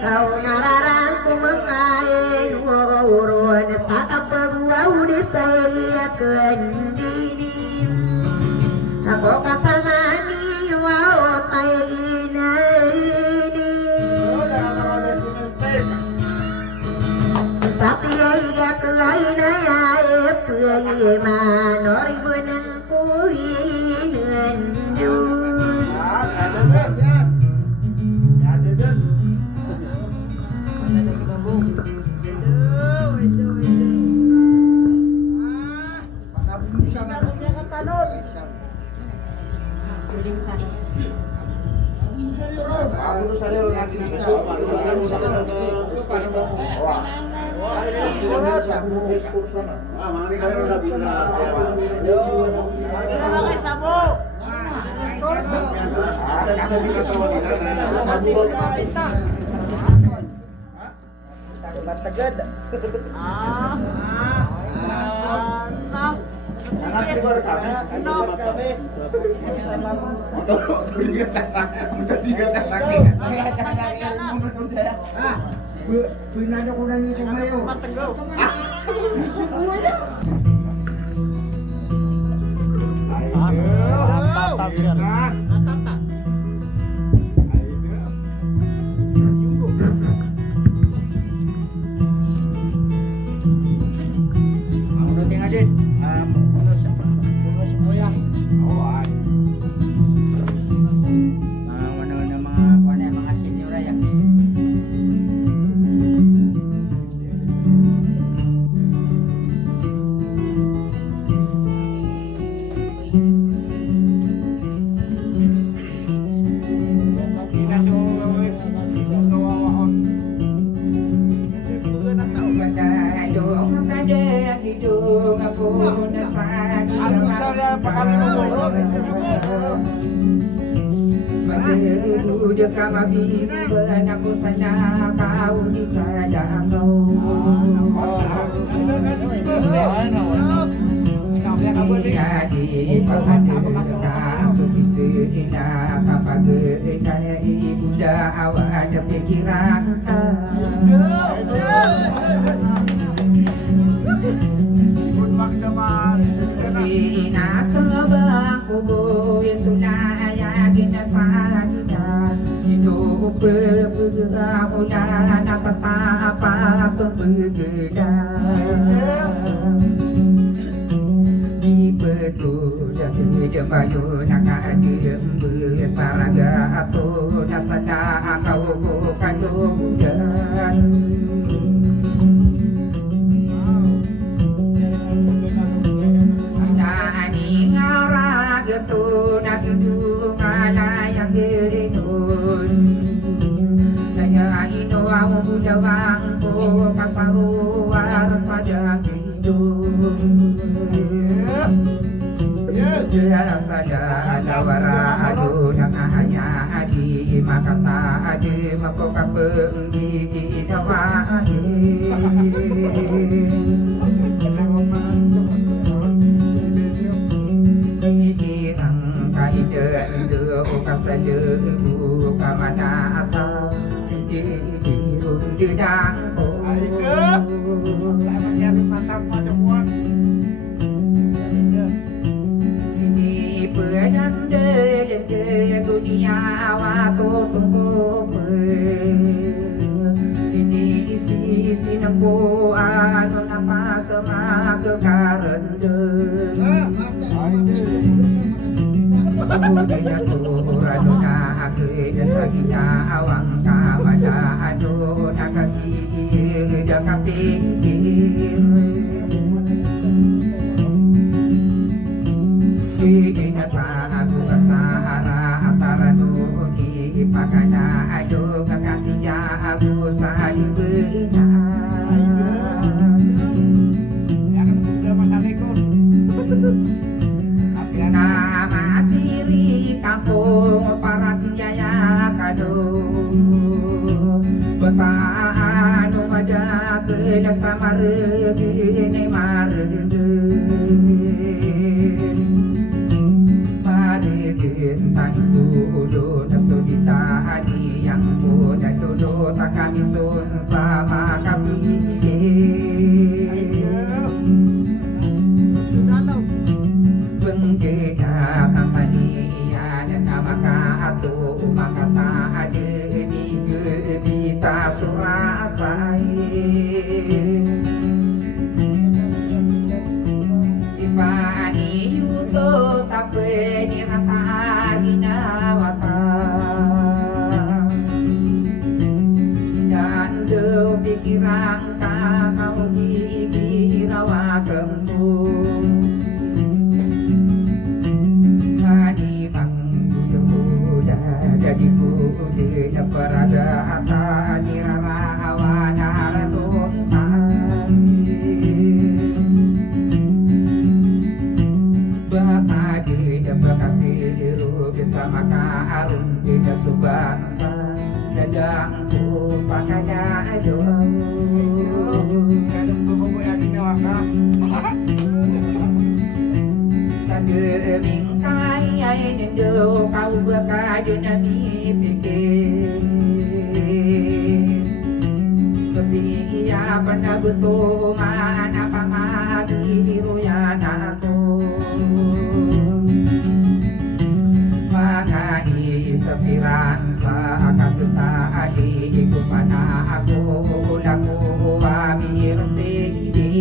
Kau mararang kumangain Wawuruan sakapagwaw di saya kendini Ako kasama ni wow tayo na Sati ay gakay na yaep ay manori bunang kuhinan dun Aku Ah, mangani kami udah bilang. Pakai sabuk. Kami bilang sama dia. Tegad. Jangan keluar kami. Pinanya ko na niya sa mayo. Unutin nga din. Punos moya. Mga senior ay udah kalau ibu aku sana kau di sana jadi pada bisa apa gaya ibu dah awak ada pikiran Ina sabang kubo yesulaya ginasadina hidup berbulan apa berbeda di betul jadi bayu nak ada bersaraga atau nasada kau bukan bukan tu nak duduk ala yang gerindun Naya ino amu jawang po kasaru warsa jangidun Jaya saja lawara adu yang hanya adi makata adi makoka penggi dawa adi kasalebu kamana ata dirun didang ini pedan de dunia awatu tunggu ini isi sinampu anu napa sama kekarende Sudah suraduna akhirnya sagina awang kamala adu nakaki dakapir Dina aku kasahara antara nuni pakana adu kakatinya aku saling benar Nama siri kampung para tiaya kado Betanu pada kedah sama regene marege Maregen tadi dulu nasudita adi yang muda dulu tak kami sun sama kami Bengkeda kampania dan namaka atu makata ade di gedita surasai Ipani yuto tape di rata dinawata Dan do pikiran kau di rawa kembung Jadi budi peraga ata nirara awana renungan bangsa dadang ku pakaya doang kadeling kaya nendo kau berkade nabi pikir kebiya pada betul mana pamadi royanaku Makai sepiran seakan ketali iku mana aku laku amir sedih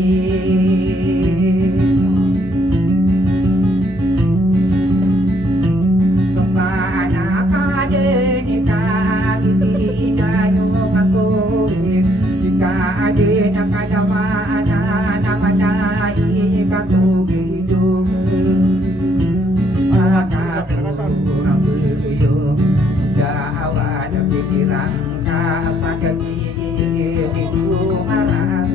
sesana kade nikah dinayo aku jika ada nak ada mana nama dai katu hidup maka kurang beliau dawa dan pikiran kasakati itu marah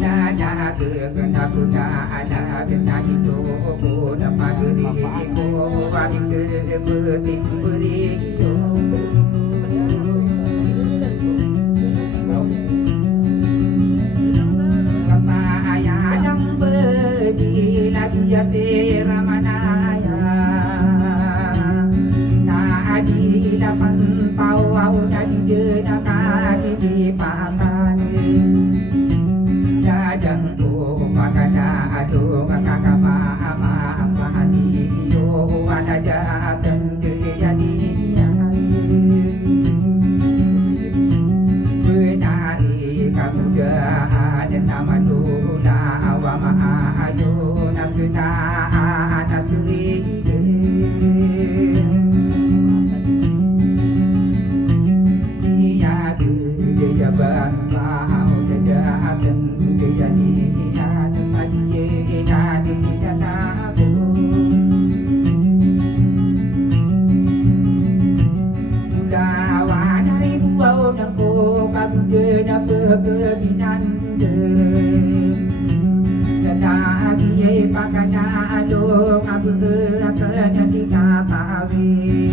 nada kena punya ada kena hidup pun pagri ko kami ke beting beri kata ayah yang beri lagi ya siramanaya na adi lapan tau dari denakan di papan dadang ku pakada adu kakak mama sahani yo ada datang jadi benari kamu dah dan nama dula awama ayo nasuna nasuri dia dia bangsa udah datang jadi ada saja ada di dalamku lawan hari buau nangku kamu dah berkebinan dan lagi pakana ado kamu akan dikatawi